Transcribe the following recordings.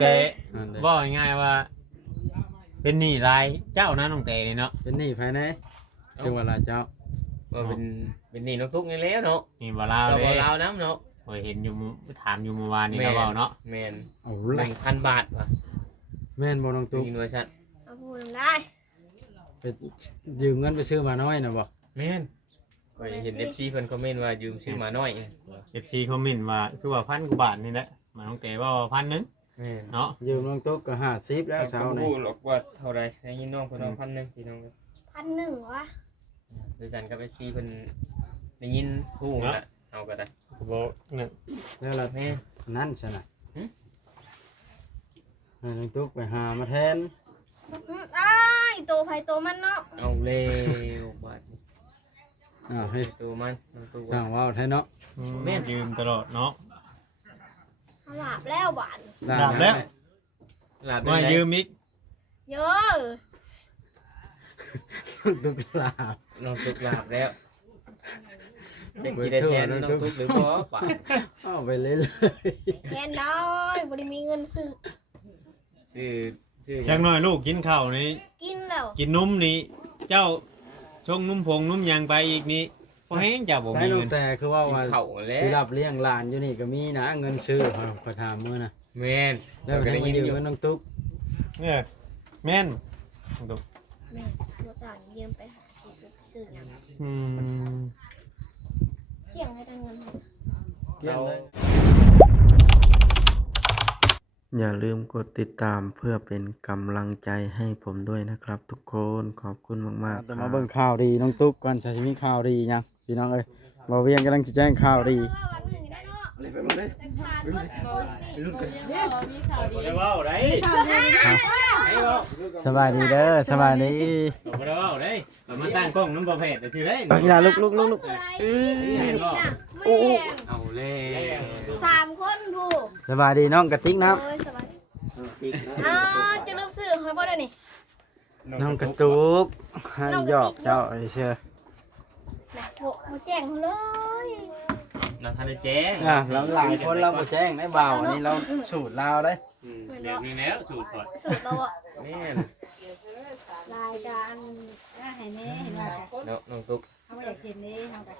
แต่บอกง่ายๆว่าเป็นหนี้รายเจ้านะน้องเตนี่เนาะเป็นหนี้ภายในจังหวัดลาเจ้าว่าเป็นหนี้น้องตุ๊กนี่แล้วเนาะ นี่บ่ลาว ก็ เล บ่ ย ลาวน้ำเนาะ โอ้ยเห็นอยู่ถามอยู่เมื่อวานนี่นะเว้าเนาะ แม่น เอาละ 1,000 บาทว่ะ แม่นบ่น้องตุ๊ก ยินว่าซั่น เอาพูดได้ ไปยืมเงินไปซื้อมาน้อยน่ะบ่ แม่นข้อยเห็น FC เพิ่นคอมเมนต์ว่ายืมซื้อมาน้อย FC คอมเมนต์ว่าคือว่า1,000 กว่าบาทนี่แหละมาน้องเตว่า1,000นึง แม่น เนาะ ยืมน้องตุ๊กก็50แล้วเช้า บ่ นี่ รู้หรอกว่าเท่าใดให้ยินน้องเพิ่นเอา1,000พี่น้อง 1,100วะ คือกันกับ FC เพิ่นได้ยินฮู้นะเอาก็ได้ ก็บอกนั่น แล้วล่ะ แม่น นั่นซะน่ะให้น้องตุ๊กไปหามาแทน อ้ายโตไผโตมันเนาะ เอาเร็วบาด ให้ ตัวมันน้องตุ๊ก สร้างว้าวแท้เนาะ แม่น ยืมตลอดเนาะ เอาหลาบแล้วบาด ดับแล้ว ลาบ มายืมอีก เยอะ ตุ๊กลาบ น้องตุ๊กลาบแล้วจะกินได้แทนน้องตุ๊กหรือบ่ปะ เอาไปเลย แทนได้บ่ได้มีเงินซื้อ ซื้อ จักหน่อยลูกกินข้าวนี่ กินแล้ว กินนมนี่เจ้าชงนุ่มผงนุ่มยางไปอีกนี่พอแห้งจะบ่ ใช้ มี ลู เงิ ก น แต่คือว่า กิน ว่า ข้าวแล้ สิ ว รับเลี้ยงหลานอยู่นี่ก็มีนะเงินซื้อขอถามมื้อน่ะ แม่น แล้วก็ได้ยืมเงินน้องตุ๊ก เนี่ยแม่น แม่บ่สั่งยืมไปหาซื้อหยัง อืม เกี่ยงให้ได้เงิน เรา อย่าลืมกดติดตามเพื่อเป็นกำลังใจให้ผมด้วยนะครับทุกคนขอบคุณมากๆค แต่ รั มา บ เบิ่งข่าวดีน้องตุ๊กก่อนจะมีข่าวดียังพี่น้องเอ้ยบ่เวียงกำลังจะแจ้งข่าวดี วันนึงได้เนาะไปหมดเลยขาดเงิน บ่ได้เว้าได้ สบายดีเด้อสบายดี บ่ได้เว้าได้ก็มาตั้งกล้องน้ำบ่แพทย์ได้ชื่อได้ เอาอีหลาลุก โอ้ เอาแล้ว 3คนผู้ สบายดีน้องกระติ๊กนะ โอ้ยสบายจะลืมซื้อให้บ่ได้นี่ น้องกระตุกให้หยอกเจ้าไอ้เชื่อ น่ะบ่แจ้งเขาเลย น้องทันได้แจ้ง เราหลายคนเราบ่แจ้งได้เบาอันนี้เราสูตรลาวได้ เดี๋ยวนี้แล้วสูตรก่อน สูตรเราอะ แม่น รายการ เห็นนี่เห็นว่า เนาะน้องตุ๊ก เขาอยากเห็นนี่เขาแบบ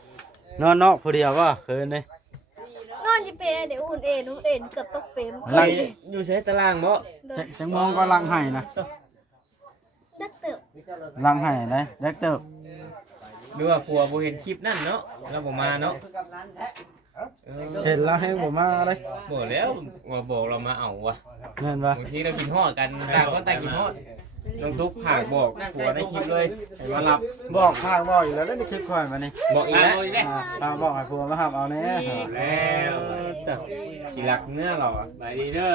นอนนอกผู้เดียวว่าคืนนี่ นอนจะเป็นเดี๋ยวอุ่นเอ็นเกือบตกเฟรม เฮ้ยอยู่ใช้ตารางบ่ จังมองก็ลังไห้นะ ดักเติบ ลังไห้นะเด็กเติบ หรือว่าผัวบ่เห็นคลิปนั่นเนาะเราบ่มาเนาะเห็นแล้วให้ผมมาเลย บ่แล้วว่าบอกเรามาเอาว่ะ เงินปะ บางทีเรากินฮอดกันต่างก็ต่างกินฮอดน้องตุ๊กผากบอกผัวในคลิปเลยให้มารับ บอกข้างบอกอยู่แล้วแล้วในคลิปก่อนมานี่ บอกอีกแล้ว ข้างบอกให้ผัวมาหับเอาแน่ แล้ว แต่สิรักเนื้อเราอ่ะ ไปดีเด้อ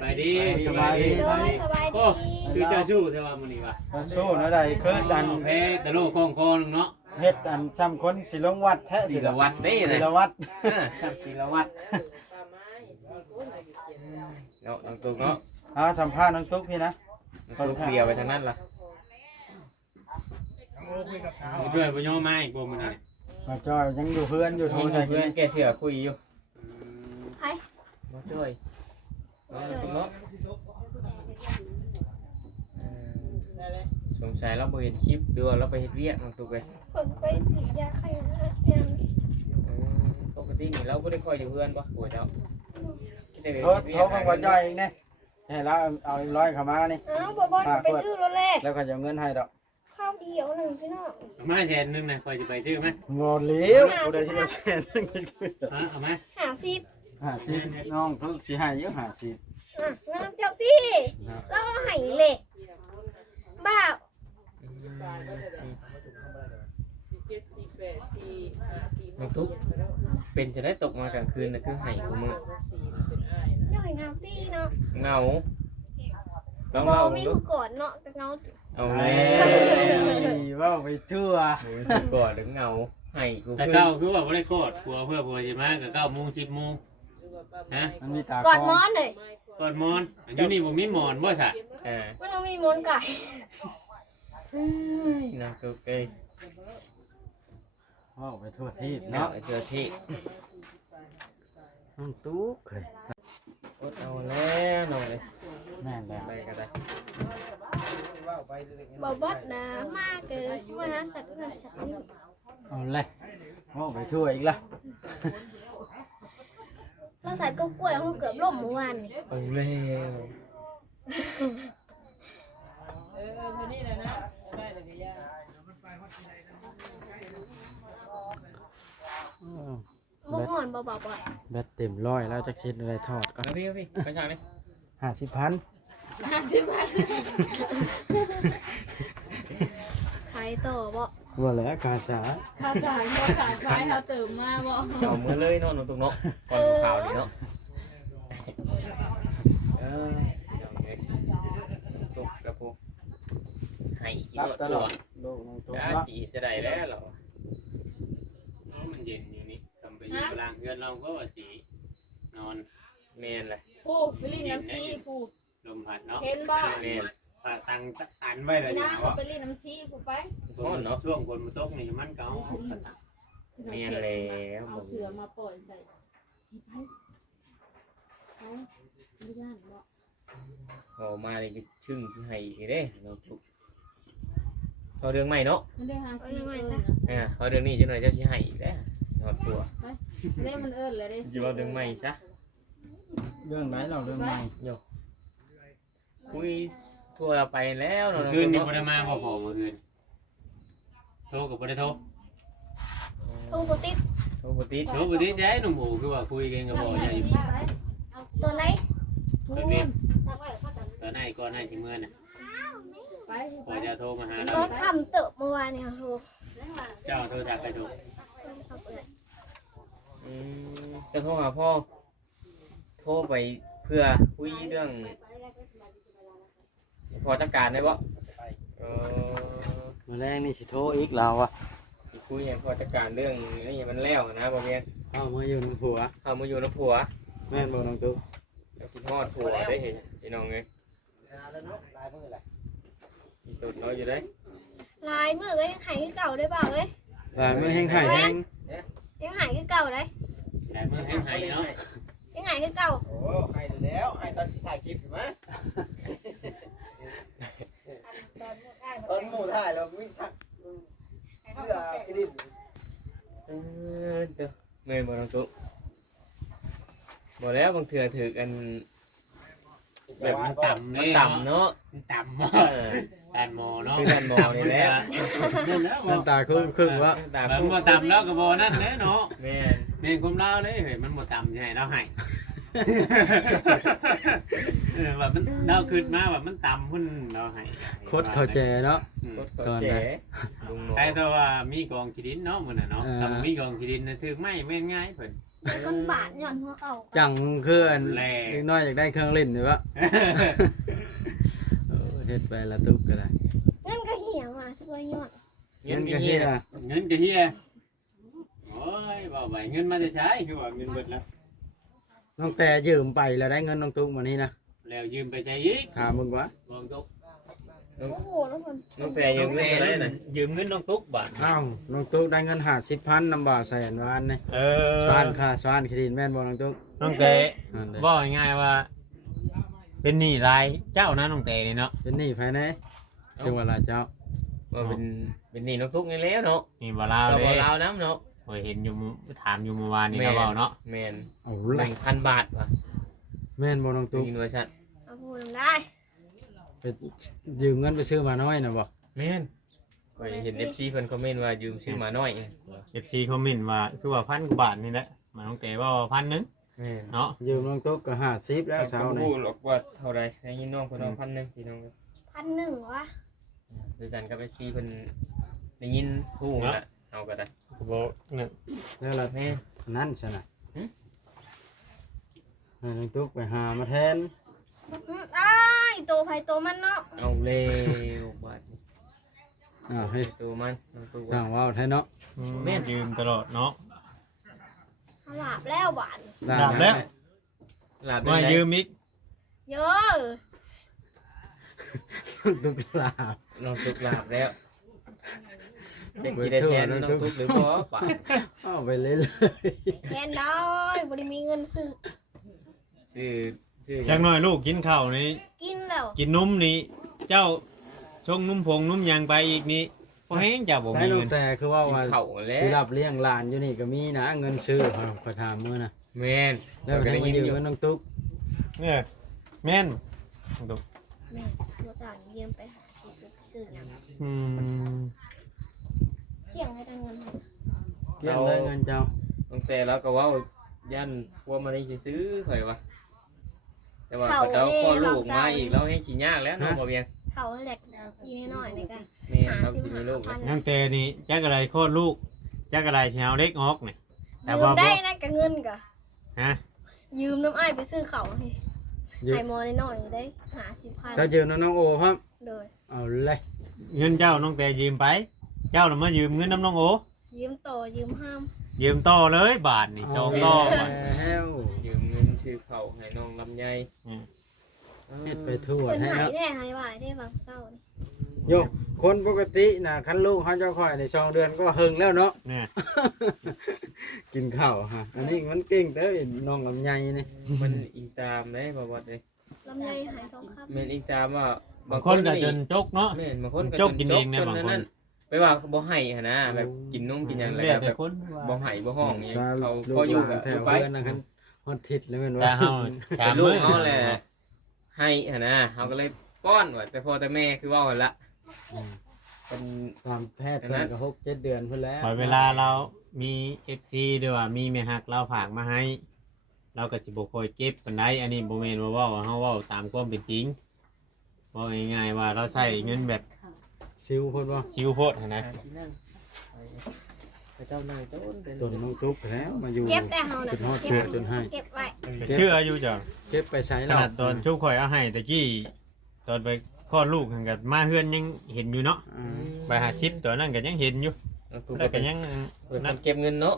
ไปดี สบายดี โดยสบาย โอ้ ดี คือเจ้าชู้แต่ว่ามื้อนี้ว่ะ คนสู้นะใดเคิร์ดดัน แพ้ตะโลกองคอนึงเนาะ เฮ็ดอันซ้ำคนศิลงวัดแท้ ศิลวัตรได้ ศิ เลย ลวัด ศิลวัตรเนาะน้องตุ๊กเนาะ สัมภาษณ์น้องตุ๊กพี่นะ น้องตุ๊กเดียวไปทางนั้นล่ะ เพื่อนบ่ยอมมาอีกบ่มื้อนี้ มาจอยยังอยู่เพื่อนอยู่โทร มี ใส่ เพื่อนแกเสือคุยอยู่ ใคร มาช่วยน้องตุ๊กเนาะสงสัยเราบ่เห็นคลิปดูเราไปเฮ็ดเวียกน้องตุ๊กเลย คนไปฉีดยาไข้ยัง ปกตินี่เราบ่ได้ค่อยอยู่เพื่อนป่ะผัวเจ้า โทรมาว่าจอยเองเนี่ยให้เราเอา100เข้ามานี่ อ้าวบอลไปซื้อรถแรก แล้วก็จะเอาเงินให้ดอก ข้าวเดียวหนึ่งพี่น้อง เอามาแสนนึงน่ะค่อยจะไปซื้อมั้ย งอเลี้ยวกูได้ที่เราเช่น เอามา 50 น้องทุกสิให้เยอะ50 อ่ะเงินเจ้าที่เราให้เหล็กบ้า น้องตุ๊กเป็นจะได้ตกมากลางคืนน่ะคือไห้กูมื้อ เดี๋ยวให้เงาตีเนาะ เหงาลอง โม เล่า มี ดู ผู้กอดเนาะแต่เงา เอาแล้ว ว่าไปทั่ว ก่อนถึงเหงาไห้กู แต่เก้าคือว่าบ่ได้กอดผัวเพื่อผัวสิมาก็9:00 น 10:00 นฮะ มันมีตาก อดมอนเลย กอดหมอนอยู่นี่บ่มีหมอนบ่ซะ มันต้องมีมอนไก่ น้องตุ๊กเอ้ย ว่าไปทั่วที่ เนาะ เนาะ ไอ้เจ้าที่ น้องตุ๊ก อดเอาแล้วน้องเลย แม่นแล้ว ไปก็ได้ บ่บดนะมากเกินว่าหาสัตว์เงินสัตว์นี่ เอาเลยโอ้ไปช่วยอีกละ เราใส่ก็กล้วยเขาเกือบล่มเมื่อวานนี่ เอาแล้ว บ่ห่อนบ่บอกบ่ แบตเต็มร้อยแล้วจักเช็ดอะไรทอดก็ เอาพี่ไปฉากนี่ 50,000 50 บาท ขายต่อบ่ ว่าแล้วกาสา ข้าวสารบ่ขายไฟเขาเติมมาบ่ เอามือเลยเนาะน้องตุ๊กเนาะก่อนข่าวนี่เนาะเดี๋ยวไงตุ๊กกับปุ๊ให้กิน รับ รถ ตล ตั อ ว ดโลกน้องตุ๊ก จ้า เนาะ จีจะได้แล้วเหรอ มันเย็นอยู่นี่ทำไปอยู่กลางเรือนเราก็ว่าสินอน เมนเลย ผู้ไปลิ้นน้ำชีผู้ ลมพัดเนาะ เห็นบ่ เมน ตังตันไว้เลย พี่ นะ นางก็ไปลิ้นน้ำชีผู้ไป ฮ้อนเนาะ ช่วงคนมาตกนี่มันเก่า เมนแล้ว เอาเสือมาปล่อยใส่ไปเอาไม่ย่านบ่ ออกมาเลยชึ่งที่ให้เด้น้องตุ๊กเอาเรื่องใหม่เนาะ มันได้50เอิ้นนะ เอาเรื่องนี้จังหน่อยเจ้าสิให้อีกแล้วนอดตัว เด้มันเอิ้นเลยเด้ สิว่าเรื่องใหม่ซะ เรื่องไหนเราเรื่องไหน คุยทั่วเราไปแล้วเนาะ คืนนี้บ่ได้มาบ่พอมื้อคืนโทรก็บ่ได้โทร ตู้บ่ติด โทรบ่ติด โทรบ่ได้ได้หนุ่มโอคือว่าคุยกันก็บ่ได้ ตัวไหน ตอนนี้ตอนไหนก่อนให้สิมื้อน่ะ ไป พอจะโทรมาหา ต เรา อนค่ำเติบเมื่อวานนี่ค่ะโทร เจ้าโทรศัพท์ไปโทร จะโทรหาพ่อโทรไปเพื่อคุยเรื่องพอจัดการได้บ่เออ มื้อแรกนี่สิโทรอีกเราอ่ะ สิคุยให้พอจัดการเรื่องนี้มันแล้วนะบ่แม่น เอามาอยู่น้ำผัว เอามาอยู่นำผัว แม่นบ่น้องตุ๊ก แล้วคิดฮอดผัวได้เห็นพี่น้องเอ้ยมีตุดน้อยอยู่ได้ ลายมือก็ยังหายคือเก่าได้เปล่าเอ้ย หลานมื้อแห้งไห้แห้ง ยังหายคือเก่าได้ แต่มื้อให้ให้เนาะ ยังหายคือเก่า โอ้ให้แล้วให้ตอนที่ถ่ายคลิปเห็นไหมตอนหมู่ถ่ายเราวิ่งสักเพื่อกระดิ่ง เด้อแม่นบ่น้องตุ๊บ่แล้วบางเทื่อถือกัน แบบมันต่ำ มัน นี่ ต่ำเนาะ มันต่ำ เออ ด้านหมอเนาะ คือด้านหมอนี่แหละ น้ำตาครึ่งว่า ตา มัน คู่ บ่ต่ำแล้วก็บ่นั่นแหละเนาะ แม่น แม่นคุมเล่าเลยเฮ้ยมันบ่ต่ำใช่เราให้แบบมันเราขึ้นมาแบบมันต่ำพุ่นเราให้ โคตรเข้าใจเนาะ กดกดเจ๋ลุงหมอ ใครแต่ว่ามีกองขี้ดินเนาะมื้อน่ะเนาะ เออ ถ้าบ่มีกองขี้ดินน่ะถึกไม้แม่นง่ายเพิ่น เป็นคนบาดหย่อนหัวเข่า จังคืออัน แล เล็กน้อยอยากได้เครื่องเล่นหรือวะเฮ็ดไปละตุ๊กก็ได้ เงินก็เหี่ยวอ่ะสวยหย่อน เงินมี ก็ เฮี เฮี ย ย เงินก็เฮียโอ้ยบ่ไปเงินมาจะใช้คือว่าเงินเบิดแล้ว น้องแต่ยืมไปแล้วได้เงินน้องตุ๊กมานี่นะ แล้วยืมไปใช้อีก ถามมึงวะ บ่ตุ๊ก โอ้โหแล้วคน น้องแต่ยืมเงินเท่าไหร่น่ะ ยืมเงินน้องตุ๊กบาท อ้าวน้องตุ๊กได้เงิน50,000นำบ่าวแสนวานนี่ เออ สวานค่าสวานเครดิตแม่นบ่น้องตุ๊ก น้องเต๋ นั่นแหละ บอกง่ายๆว่า เป็นหนี้รายเจ้านะน้องเต๋นี่เนาะ เป็นหนี้ภายในจังหวัดลาเจ้า ว่าเป็นหนี้น้องทุกนี่แล้วเนาะ นี่บ่ลาว เรา เล บ่ ย ลาวน้ำเนาะ โอ้ยเห็นอยู่ถามอยู่เมื่อวานนี่เราเว้าเนาะ แม่น เอาละ 1,000 บาทว่ะ แม่นบ่น้องตุ๊ก มีหน่วยชัด เอาพูดได้ ไปยืมเงินไปซื้อมาน้อยน่ะบ่ แม่นก็เห็น FC เพิ่นคอมเมนต์ว่ายืมซื้อมาน้อย FC คอมเมนต์ว่าคือว่า1,000 กว่าบาทนี่แหละมาน้องเต๋ว่า1,000นึง แม่น เนาะ ยืมน้องตุ๊กก็50แล้วเช้านี่ บ่รู้หรอกว่าเท่าใดให้ยินน้องเพิ่นเอา1,000พี่น้อง 1,100วะ ด้วยกันกับ FC เพิ่นได้ยินฮู้ละเอาก็ได้ บ่นั่น แล้วล่ะ แม่น นั่นซะน่ะ หึ ให้น้องตุ๊กไปหามาแทน อ้ายโตไผโตมันเนาะ เอาเร็วบาด อ้าวให้ ตัวมันน้องตุ๊ก สร้างว้าวแท้เนาะ แม่น ยืมตลอดเนาะ เขาหลับแล้วบาด หลับแล้ว ลาบ ว่า ได้ ยืมอีก เยอะ ตุ๊กลาบ น้องตุ๊กลาบแล้วจะกินได้แทนน้องตุ๊กหรือบ่ปะ เอาไปเลย แทนได้บ่ได้มีเงินซื้อ ซื้อ ชื่อ จักหน่อยลูกกินข้าวนี่ กินแล้ว กินนมนี่เจ้าชงนมผงนมหยังไปอีกนี่บ่แฮงเจ้าบ่ ใช้ มี ลู เงิ ก น แต่คือว่า กิน ว่า ข้าวแล้ว สิรับเลี้ยงหลานอยู่นี่ก็มีนะเงินซื้อขอถามมื้อนะ แม่น แล้วก็ได้ยืมเงินน้องตุ๊ก เนี่ยแม่นดู แม่ตัวสาวยืมไปหาซื้อหยัง อืม เกี่ยงให้ได้เงิน เกี่ยงได้เงินเจ้า ตั้งแต่เราก็เว้ายันพวกมันนี่สิซื้อข่อยว่าแต่ว่าพอเจ้าพ่อลูกมาอีกเราให้สิยากแล้วน้องบ่เวียง เขาแหลกอีน้อยๆนี่กัน แม่เราสิมีลูกแล้ว ยังแต่นี่จักอะไรโคตรลูกจักอะไรสิเอาเล็กออกนี่แต่ ยื ว่าม บ่ ได้นะกับเงินกะ ฮะ ยืมน้ำอ้ายไปซื้อเขาให้ ยืม ไอ้มอน้อยๆได้50,000 ถ้ายืมน้องโอครับ โดย เอาเลย เงินเจ้าน้องแต่ยืมไป เจ้าน่ะมายืมเงินน้ำน้องโอ ยืมต่อยืมห้าม ยืมต่อเลยบาทนี่สองต่อ แ บาท ล้ว ยืมเงินซื้อข้าวให้น้องลำไย เฮ็ดไปทั่ว เพิ่น ให้ หาย เนาะ แท้หายว่าได้บางเศร้านี่ โยกคนปกติน่ะคันลูกเขาเจ้าข่อยใน2เดือนก็หึงแล้วเนาะ เนี่ย กินข้าวฮะอันนี้มันเก่งเด้อน้องลำไยนี่ มันอิงตามได้บ่ว่าเด้ ลำไยหายทองคำ แม่นอิงตามว่า บางคนก็จนจกเนาะ แม่นบางคนก็ จกกินเองนะบางคน ไปว่าบ่ให้หั่นนะแบบกินนมกินหยังแล้ว เรียก แบ แต่ บ คน บ่ให้บ่ห้องนี่ ชาว เขา ลู พอก อยู่ หลานแถว ไป เพื่อนนะคันฮอดทิศแล้วแม่น แต่ ว่า เฮาสาม ลู มื้ ก อ เขาแหละให้หั่นนะเขาก็เลยป้อนว่าแต่พ่อแต่แม่คือว่าหั่นละเป็น ตามแพทย์เพิ่นก็6-7 เดือนเพิ่นแล้ว พอเวลาเรามี FC ด้วยว่ามีแม่ฮักเราฝากมาให้ เราก็สิบ่ค่อยเก็บปานใดอันนี้บ่แม่นว่าเว้าเฮาเว้าตามความเป็นจริงว่าง่ายๆว่าเราใช้เงินแบบ ซิวเพิ่นว่า ชิวโพดหั้นนะ ที่นั่งพระเจ้านางโจนเป็น ต้นน้องตุ๊กแล้วมาอยู่ เก็บได้เฮานะ เป็นฮอด เก็ เชื่อบ จนให้ เก็บไว้ เชื่ออยู่จ้ะ เก็บไปใช้ ข เรา นาดตอนชุบข่อยเอาให้ตะกี้ตอนไปคลอดลูกหันกับมาเฮือนยังเห็นอยู่เนาะ อ่า ไปหาชิปตัวนั้นก็ยังเห็นอยู่ ตัว แล้วก็ยัง เป็นคนเก็บเงินเนาะ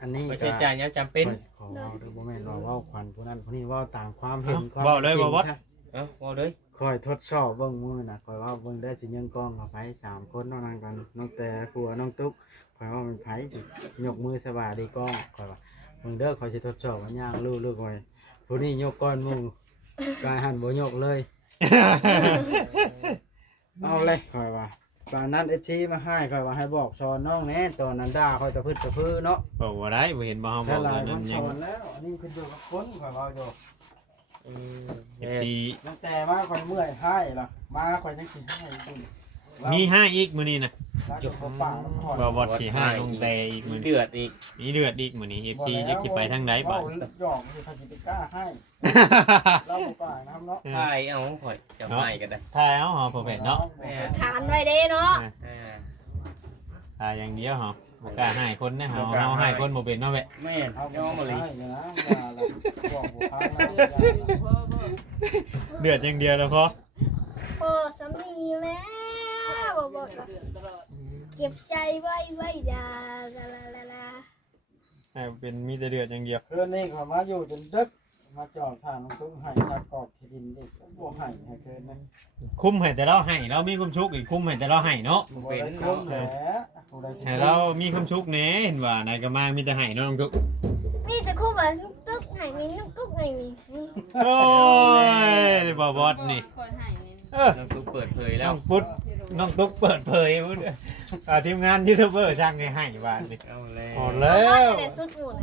อันนี้ ไม่ใช่จ่ายยังจำเป็น ขอเว้าเด้อบ่แม่นว่าเว้าควันผู้นั้นผู้นี้เว้าตามความเห็นความ เว้าเลยว่าวัด เอ้าว่าเลย คอยทดสอบเบิ่งมือน่ะคอยว่าเบิ่งได้สิยังกล้องเข้าไป3คนน้องนั่งกันน้องแต่ผัวน้องตุ๊กคอยว่ามันไผสิยกมือสบายดีกล้องคอยว่าเบิ่งเด้อคอยสิทดสอบว่าย่างลูกคอยผู้นี้ยกก้อนหมู่กายหันบ่ยกเลย เอาเลยคอยว่าตอนนั้น FC มาให้คอยว่าให้บอกสอนน้องแหน่ตอนนั้นด่าคอยตะพึดตะพือเนาะ บอกว่าได้บ่เห็นบ่เฮาบ ถ้า อก หลา ตอย น มั นั้น น ส ยัง อนแล้วอันนี้ขึ้นอยู่กับคนคอยว่าอยู่ FC ตั้งแต่มาคอยเมื่อยให้ล่ะมาคอยจังสิให้คุณ มีให้อีกมื้อนี้นะ จบปากน้ำคอย บ่วัดสิให้ลงแต่อีกมื้อนี้ เดือดอีก มีเดือดอีกมื้อนี้ FC จะสิไปทางใดบ่ เว้าหยอกคือเขาสิไปกล้าให้เราบ่กล้านะครับเนาะ ใช่เอาข่อยจะให้กันได้ ถ่ายเอาหอพอเป็ดเนาะ แม่ ทานไว้เด้เนาะ ถ่ายอย่างเดียวหอบ่กล้าให้คนนะเฮาเฮาให้คนบ่เป็นเนาะแม่ แม่ เอา ย่อมาเลย ให้นะว่าล่ะบอกบ่ฟังนะ เดือดอย่างเดียวแล้วพอ โอ้สำนีแล้วบ่บอกว่าเก็บใจไว้ไว้ดาลา ให้เป็นมีแต่เดือดอย่างเดียว คืนนี้เขามาอยู่จนดึกมาจอดทางน้องตุ้งให้ตากอกที่ดินอีกบ่ให้ให้เกินนั้น คุ้คุ้มให้แต่เราให้เรามีความสุขอีกคุ้มให้แต่เราให้เนาะ บ่ได้คุ้มแหละบ่ได้ ให้เรามีความสุขแหน่เห็นว่าไหนก็มามีแต่ให้เนาะน้องทุก มีแต่คู่แบบนุกตึกให้มีนุกตึกให้มี โอ้ยบ่บอดนี่ คนหายเลย น้องตุ๊กเปิดเผยแล้ น้ ว องปุ๊ดน้องตุ๊กเปิดเผยพุ่นทีมงานยูทูบเบอร์ช่างให้ว่านี่ เอาแล้ว เอา แล้ แล้ว ว แต่สุดหมุน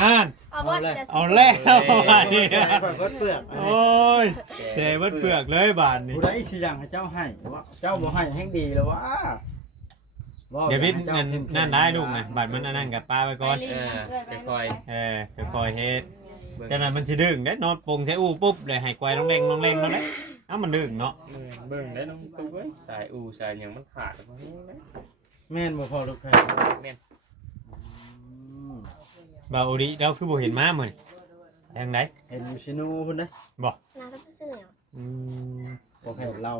อ่าน เอาว่าแต่สุ เอา ด แล้วบาดนี้ แซ่ข่อยก็เปลือก โอ้ยเสยเบิดเปลือกเลยบาดนี้ ผู้ใดสิอยากให้เจ้าให้วะเจ้าบ่ให้แห่งดีแล้ววะ อย่าพิษนั่นได้ลูกนะบาดมันอันนั่นกับป้าไว้ก่อน ค่อย คอยเฮ็ด ๆ จังนั้นมันสิดึงได้นอนปงใช้อู้ปุ๊บเลยให้ควายน้องเล่งน้องเล่งเนาะเลยเอ้ามันดึงเนาะ เบิ่งได้น้องตุ๊กเอ้ยสายอูสายหยังมันขาดเพราะนี้นะ แม่นบ่พอลูกแพ้ แม่น บ่าวอุดิเราคือบ่เห็นม้ามื้อนี่ทางไหน เห็นอยู่ชินูพุ่นเด้ นาก็ซื้อเนี่ย อืม บ่แพ้เรา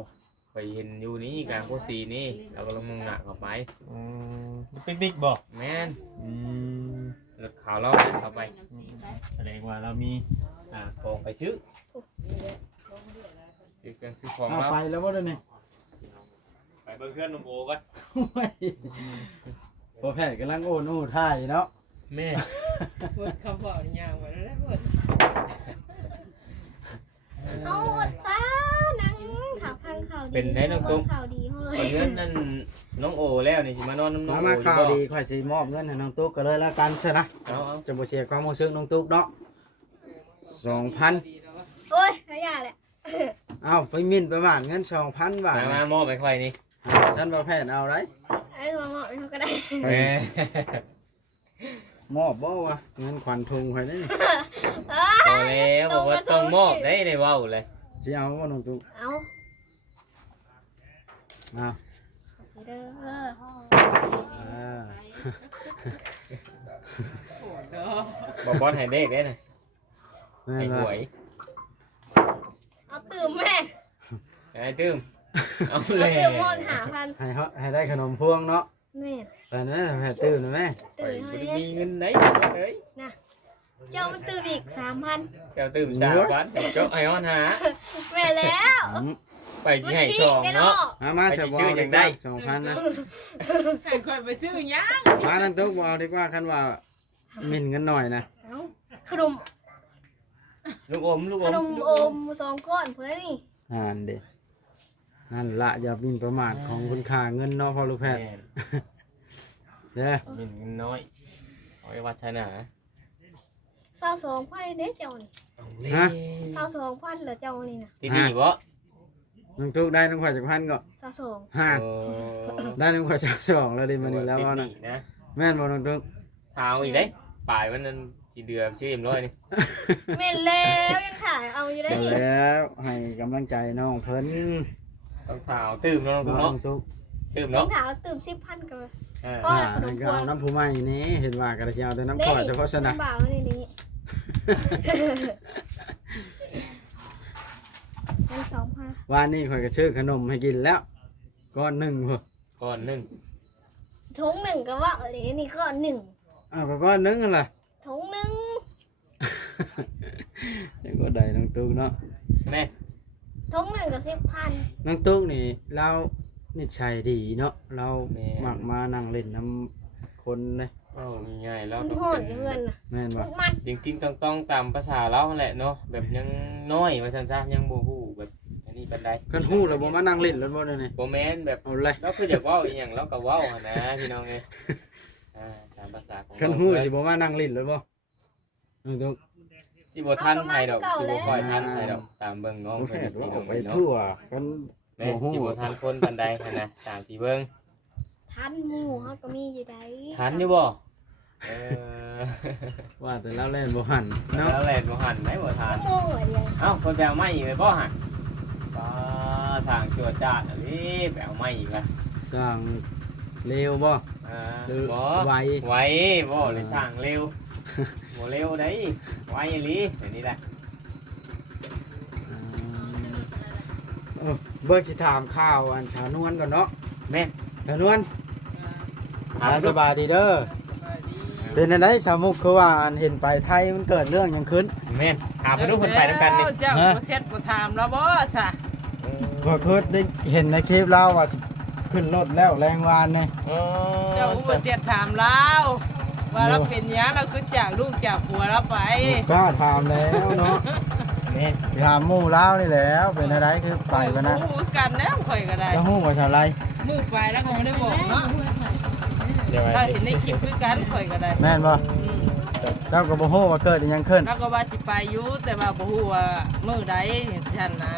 ไปเห็นอยู่นี่กลางโพสีนี่เราก็ลงมึงหนักเข้าไป ปิกนิกบ่ แม่น อืม รถขาวเราเนี่ยเข้าไป แสดงว่าเรามีของไปซื้อ ซื้อเครื่องซื้อของ เอา เรา ไปแล้วบ่เด้อนี่ ไปเบิ่งเครื่องนมโอก่อน บ่แพ้กำลังโอ้นู่ท่ายเนาะ แม่ หมดคำบอกยาวหมดแล้วหมด เอาอดซะนังถามพังข่าวดี เป็นได้น้องตุ๊ก ข่าวดีเฮ้ย เอาเงินนั่นน้องโอแล้วนี่สิมานอนน้ำน้องโอ มา อยู่ ข่าว บ่ ดีข่อยสิมอบเงินให้น้องตุ๊กก็เลยละกันซะนะ เอา จะบ่เสียความรู้สึกน้องตุ๊กเนาะ2,000 โอ้ยขยะแหละ เอาไปหมิ่นประมาทเงิน 2,000 บาท มามอบไปค่อยนี่ ท่านบ่แพทย์เอาไร ไอ้หัวเหมาะเขาก็ได้ แหม มอบบ่วะเงินขวัญทุงข่อยนี่ พอแล้วบอกว่าต้องมอบได้ในเว้าเลย สิเอาบ่น้องตุ๊ก เอา เอา เด้อ อ่า บอกบอลให้เด็กได้น่ะ แม่ ให้ น ห บ่ วย เอาตื่มแม่ ให้ตื้มเอา เอา เลย ตื่มมอนหาพัน ให้ได้ขนมพวงเนาะ แม่ แต่นั้นแพทย์ตื่นนะแม่ ตื่น บ่ เฮ้ ได้ ย มีเงินไหนเอ้ย เจ้ามันตื่มอีก3,000 เจ้าตื้ม3 วันเจ้าไอออนหา แม่แล้ว ไปสิให้สองเนาะ มา ไป จะ สิ บ่ ซื้อ เอา จั ดี ง ก ได้ ว่า2,000นะ ให้คอยไปซื้อหยัง มาน้องตุ๊กบ่เอาดีกว่าคันว่าหมิ่นเงินหน่อยนะ เอาขนม ลูกอมลูก ข อ น ม มอม2ก้อนพุ่นนะนี่ เด้นั่นละอย่าหมิ่นประมาทของคุณค่าเงินเนาะพ่อลูกแพทย์ แม่น เด้อ มีเงินน้อยเอาไว้วัดชนะ 22,000เด้เจ้านี่ เอาเลย 22,000เหรอเจ้านี่น่ะ ที่นี่บ่ น้องตุ๊กได้น้องข่อยจากพันก็ 22 ห้า โอ้ ได้น้องข่อยจาก2แล้วดิมานี่แล้วเอานะ ติดหนะ แม่นบ่น้องตุ๊ก เท้าอีกได้ป่ายมันนั่นสิเดือชื่อเอ็มร้อยนี่ แม่นแล้วยังถ่ายเอาอยู่ได้ เดี๋ยว นี่ แล้วให้กำลังใจน้องเพิ่น ต้องเท้าตื้มเนาะน้องตุ๊ก น้อ เนาะ งตุ๊ก ตื้ม ยั เนาะ งถ่ายเอาตื่ม10,000กัน อ่า ก็ อ่า ขนม นี่ พ ก็ วง เอาน้ำผู้ใหม่นี่เห็นว่ากระเชียวแต่น้ำข่อยเฉพาะสนะ บ่าวนี่นี่เป็น2,000 วันนี้ข่อยก็ชื่อขนมให้กินแล้วก้อนหนึ่งพุ่น ก้อนหนึง ถุงหนึ่งก็ว่าเลยนี่ก้อนหนึ่ง อ้าวก็ก้อนหนึงนั่นล่ะ ถุงหนึ่ง เดี๋ยวก็ได้น้องตุ๊กเนาะ แม่ ถุงหนึ่งก็10,000 น้องตุ๊กนี่เรานิสัยดีเนาะเรามักมานั่งเล่นน้ำคนเลย โอ้ง่ายๆแล้ว มัน ก็ โหด เป็น เงินน่ะ แม่น ทุ บ่ กมัน จริงๆต้องตามภาษาเราแหละเนาะแบบยังน้อยว่าซั่นซะยังบ่ฮู้แบบอันนี้ปานใด คันฮู้แล้วบ่มานั่งเล่นแล้วบ่เดี๋ยวนี้ บ่แม่นแบบ เอาเลย เราคืออยากเว้าอีหยังเราก็เว้าหั่นนะพี่น้องเอ้ยตามภาษาของ คันฮู้สิบ่มานั่งเล่นแล้วบ่น้องตุ๊ก สิบ่ทันไผดอกสิบ่ค่อยทันไผดอกตามเบิ่งน้อง บ่ เพิ่ แพ้ น ว่า พี่ อ น้ อ อก ง ไป เนาะ ทั่วกัน แม่นสิบ่ทันคนปานใดหั่นนะตามที่เบิ่ง ทันหมู่เฮาก็มีอยู่ได้ ทันอยู่บ่เออ ว่าแต่เราเล่นบ่หันเนาะ แล้วแหละบ่หันได้บ่ทัน โมงอะเดียว เอ้าคนแปลไม้อีกเลยบ่หั่นก็สร้างจวดจ้าดอันนี้แปลไม้อีกละ สร้างเร็วบ่ หรือ บ่ ไว ไวบ่เลยสร้างเร็วบ่เร็วได้ไวอีหลีแบบนี้แหละ เบิ่งสิถามข่าวอันชาวนวลก่อนเนาะ แม่น ชาวนวล ถาม สบายดีเด้อเป็นอะไรสาวมุกคือว่าอันเห็นไปไทยมันเกิดเรื่องหยังขึ้น แม่นถามมาดูคนไปนํกันนี่ เจ้าบ่เซ็ตบ่ถามแล้วบ่ซะ ก็คือได้เห็นในคลิปเราว่าสิขึ้นรถแล้วแรงวานนี่ อ๋อ เจ้าบ่เซ็ตถามแล้วว่าเราเป็นหยังเราคือจากลูกจากผัวเราไป กล้าถามแล้วเนาะ แม่น ถามหมู่เล่านี่แหล้วเป็นอะไรคือไปกันนะ ฮู้กันแล้วข่อยก็ได้ แล้วฮู้ว่าชาวไร หมู่ไปแล้วก็บ่ได้บอกเนาะ เดี๋ยว ถ้า ไว้ เห็นในคลิปคือกันข่อยก็ได้ แม่นบ่เจ้าก็บ่ฮู้ว่าเกิดอิหยังขึ้น แล้วก็ว่าสิไปอยู่แต่ว่าบ่ฮู้ว่ามื้อใดเห็นฉันนะ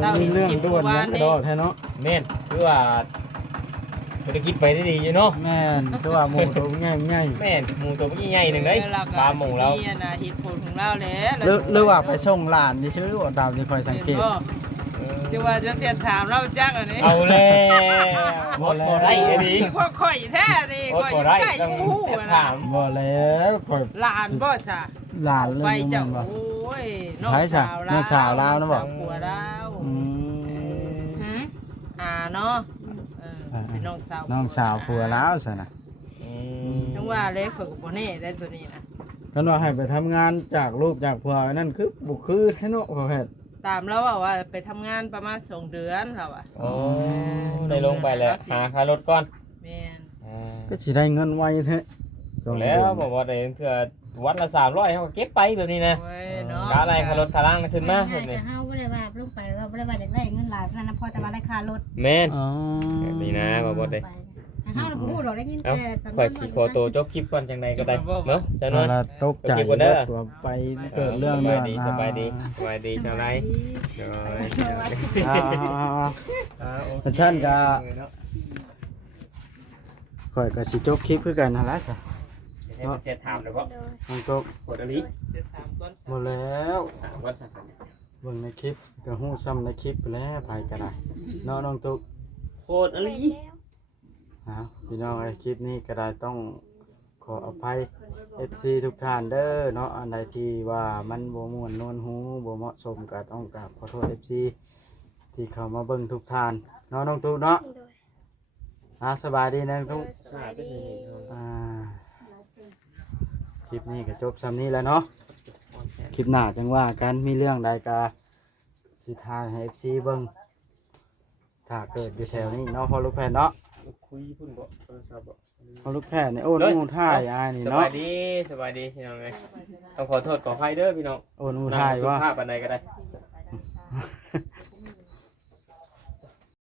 เราเห็ มี น เรื่อง คลิป ด่วน เมื่อวา นะ นนี้ กระดอกแท้เนาะ แม่นคือว่าธุรกิจไปได้ดีอยู่เนาะ แม่นคือว่าหมู่ตัวง่าย แม่นหมูตัวใหญ่ๆหนึงเด้ยปลาหมูเรา นี่นะเหตุผลของเราแหละ หรือว่าไปส่งหลานซื่อๆว่าตามที่คอยสังเกต ที่ว่าจะเสียถามเราจักอันนี้ เอาแล้วหมดบ่ได้อันนี้ ข้อข่อยแท้นี่ หมด ข่อย บ่ได้ ใกล้ ต้อง หู เสีย นะ ถาม บ่แล้วคอย หลานบ่ซะ หลานเรื่ ไป อง เจ้า นั้นบ่ โอ้ยน้อง ใช่จ้ะ สาว น้องสาวลาวนะบอก สาวผัวลาว อืม เนาะเป็นน้องสาว น้องสาวผัวแล้วซะนะ จังว่าเล็กข่อยก็บ่แน่ได้ตัวนี้นะ คันว่าให้ไปทำงานจากลูกจากผัวนั่นคือบ่คือแท้เนาะพ่อแพทย์ ตามแล้วว่าไปทำงานประมาณ2เดือนแล้วอ่ะ โอ้ได้ลงไปแล้วหาค่ารถก่อน แม่น ก็สิได้เงินไวแท้สอง แล้ เดื ว อน บอกว่าได้เทื่อ วันละ300เฮาก็เก็บไปแบบนี้นะ โอ้ยเนาะ กะอะไรค่ารถค่าล่างขึ้นมา ง่า เพิ่นนี่ ยแต่เฮาบ่ได้ว่าลงไปว่าบ่ได้ว่าอยากได้เงินหลายนั่นนะพอแต่ว่าได้ค่ารถ แม่น อ๋อ แบบนี้นะบ่บ่ได้ เฮาบ่ฮู้ดอกได้ยินแต่สำ ข่อยสิขอตัวจบคลิปก่อนจังไดก็ได้เนาะจังนั้น ละตกใจ โอเคบ่เด้ เบิ อ ดว่าไปเกิดเรื่อง ส เรื่ บา อย ง ดี นะ สบายดีชาวไรเดี๋ยว มันชั่นก็ข่อยก็สิจบคลิปคือกันนั่นแหละจ้ะ เสียถามเลยเพราะ โดย น้องตก กดอะไร หมดแล้ว ถามว่าสั่ง เบิ่งในคลิปก็ฮู้ซ้ำในคลิปไปแล้วไปก็ได้เนาะน้องตุ๊ก โคตรอะไร เอาพี่น้องไอ้คลิปนี้ก็ได้ต้องขออภัย FC ทุกท่านเด้อเนาะอันใดที่ว่ามันบ่ม่วนนวลหูบ่เหมาะสมก็ต้องกราบขอโทษ FC ที่เข้ามาเบิ่งทุกท่านเนาะน้องตุ๊กเนาะ โดย สบายดีนะน้อง โด ตุ๊ก ยสบายดี คลิปนี้ก็จบซ้ำนี้แล้วเนาะคลิปหน้าจังว่ากันมีเรื่องใดก็สิทายให้ FC เบิ่งถ้าเกิดอยู่แถวนี้เนาะพอลูกแพนเนาะ คุยพุ่นบ่โทรศัพท์บ่ พอลูกแพนนี่โอ้นูท่ายอายนี่ ส เนาะ บายดีพี่น้องไงต้องขอโทษขออภัยเด้อพี่น้อง โอ้นูท่ายว่า ภาพอันใดก็ได้ เ